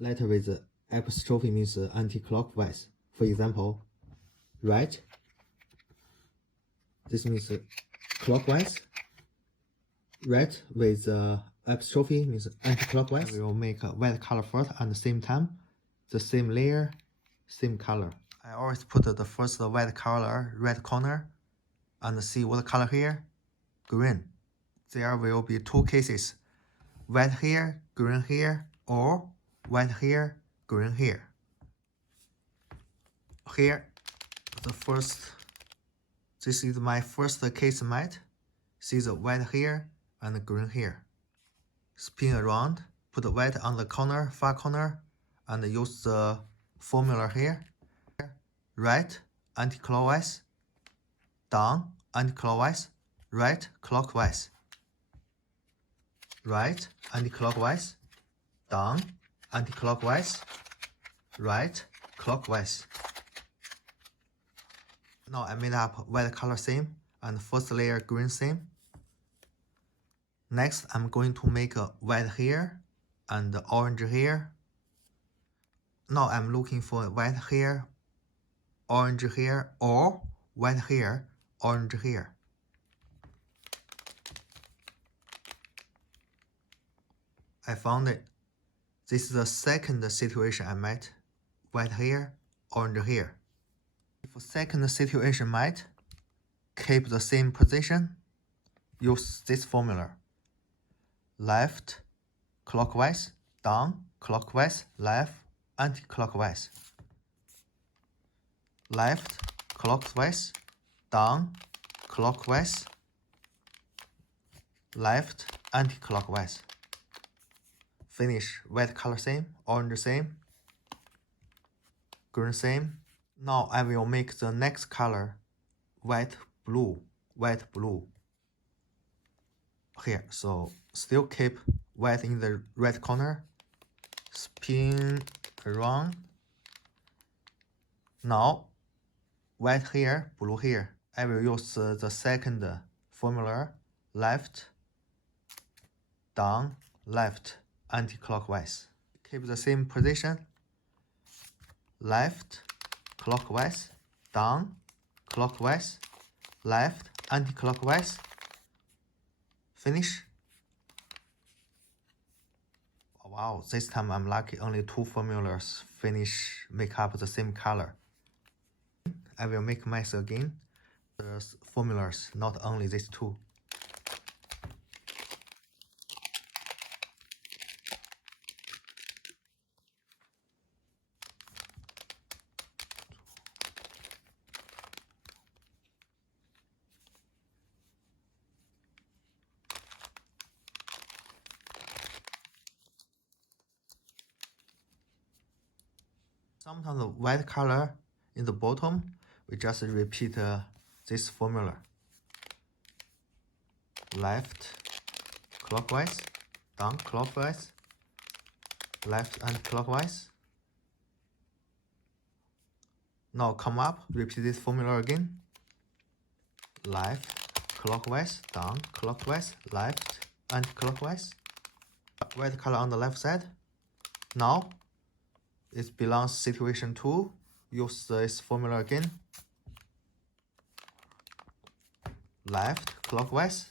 letter with apostrophe means anti-clockwise. For example, right, this means clockwise. Right with apostrophe means anti-clockwise. We will make a white color first and the same time, the same layer, same color. I always put the first white color right corner and see what color here? Green. There will be two cases, white here, green here, or white here, green here. Here, this is my first case matte. See the white here and green here. Spin around, put the white on the corner, far corner, and use the formula here. Right, anti-clockwise, down, anti-clockwise, right, clockwise. Right, anti-clockwise, down, anti-clockwise, right, clockwise. Now I made up white color same and first layer green same. Next, I'm going to make a white here and orange here. Now I'm looking for white here, orange here, or white here, orange here. I found it. This is the second situation I met. White here, orange here. If second situation met, keep the same position, use this formula. Left, clockwise, down, clockwise, left, anti-clockwise. Left, clockwise, down, clockwise, left, anti-clockwise. Finish. White color same, orange same, green same. Now I will make the next color white, blue, white, blue. Here, so still keep white in the right corner, spin around. Now white here, blue here. I will use the second formula, left, down, left, anti-clockwise. Keep the same position, left, clockwise, down, clockwise, left, anti-clockwise. Finish. Wow, this time I'm lucky, only two formulas make up the same color. I will make mess again. The formulas, not only these two. Sometimes the white color in the bottom, we just repeat this formula. Left, clockwise, down, clockwise, left and clockwise. Now come up, repeat this formula again. Left, clockwise, down, clockwise, left, and clockwise. White color on the left side. Now it belongs situation 2. Use this formula again. Left, clockwise,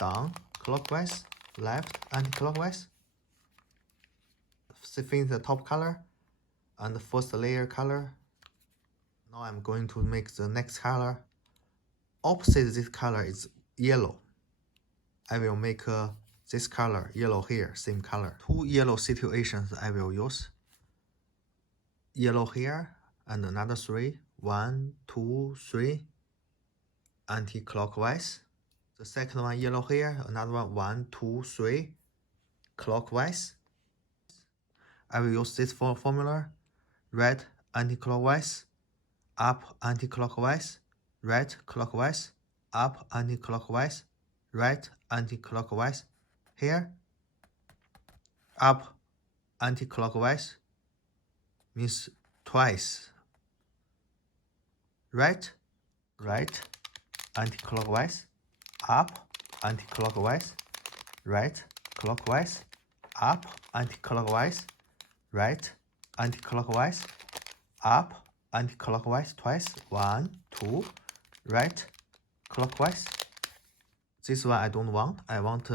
down, clockwise, left, and clockwise. Finish the top color and the first layer color. Now I'm going to make the next color. Opposite this color is yellow. I will make this color, yellow here, same color. 2 yellow situations I will use. Yellow here and another 3. 1, 2, 3. Anti-clockwise. The second one yellow here, another one 1, 2, 3. Clockwise. I will use this formula. Red anti-clockwise, up anti-clockwise, right clockwise, up anti-clockwise, right anti-clockwise. Here, up anti-clockwise means twice. Right, anti-clockwise, up anti-clockwise, right clockwise, up anti-clockwise, right, anti-clockwise, up, anti-clockwise twice, 1, 2, right, clockwise. This one I don't want. I want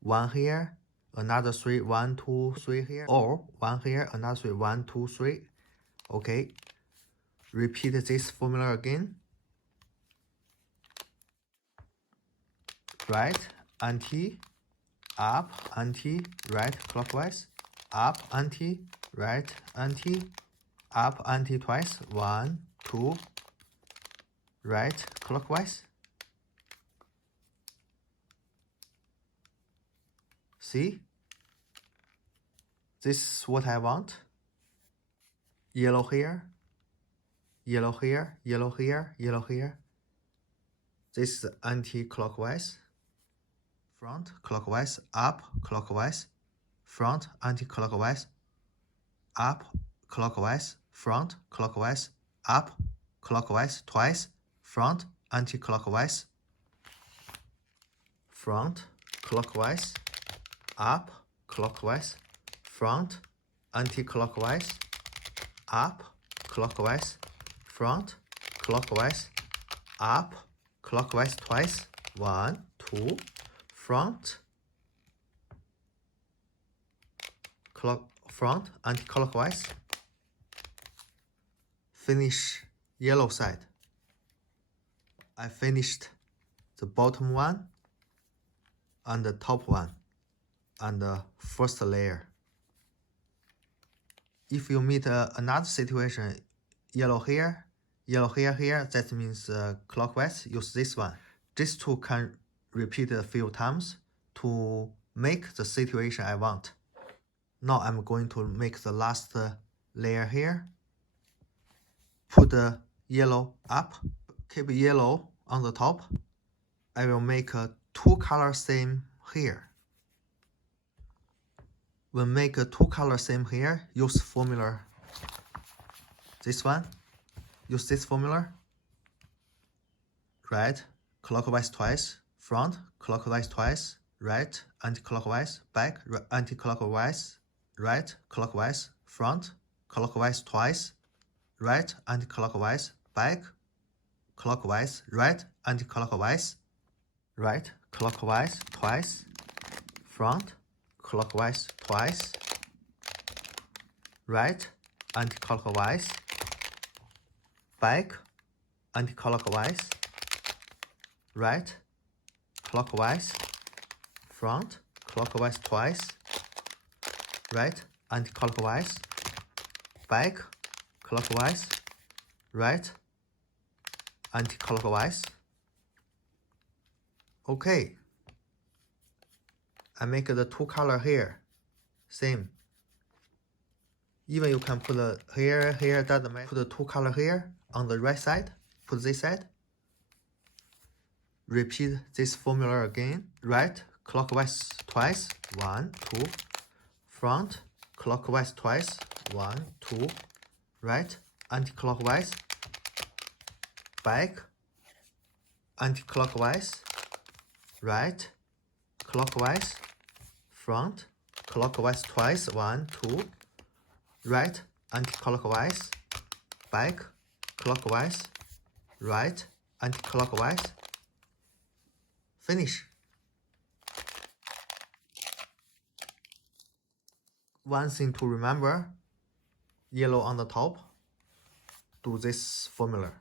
one here, another 3, 1, 2, 3 here, or one here, another 3, 1, 2, 3. Okay. Repeat this formula again. Right, anti, up, anti, right, clockwise, up, anti, right, anti, up, anti twice, 1, 2, right, clockwise. See? This is what I want. Yellow here, yellow here, yellow here, yellow here. This is anti-clockwise. Front, clockwise, up, clockwise, front, anti-clockwise, up, clockwise, front, clockwise, up, clockwise, twice, front, anti-clockwise, front, clockwise, up, clockwise, front, anti-clockwise, up, clockwise, front, clockwise, up, clockwise twice, 1, 2, front, front, anti-clockwise. Finish yellow side. I finished the bottom one and the top one and the first layer. If you meet another situation, yellow here, here, that means clockwise, use this one. These two can repeat a few times to make the situation I want. Now I'm going to make the last layer here. Put the yellow up, keep yellow on the top. I will make a two color same here. When make a two color same here, use formula. This one, use this formula. Right, clockwise twice, front, clockwise twice, right, anti-clockwise, back, anti-clockwise, right, clockwise, front, clockwise twice, right, anti-clockwise, back, clockwise, right, anti-clockwise, right, clockwise twice, front, clockwise twice, right, anti-clockwise, back, anti-clockwise, right, clockwise, front, clockwise twice, right, anti-clockwise, back, clockwise, right, anti-clockwise. Okay. I make the two color here, same. Even you can put the here, doesn't matter. Put the two color here on the right side, put this side. Repeat this formula again. Right, clockwise twice, 1, 2, front, clockwise twice, 1, 2, right, anti-clockwise, back, anti-clockwise, right, clockwise, front, clockwise twice, 1, 2, right, anti-clockwise, back, clockwise, right, anti-clockwise. Finish. One thing to remember, yellow on the top, do this formula.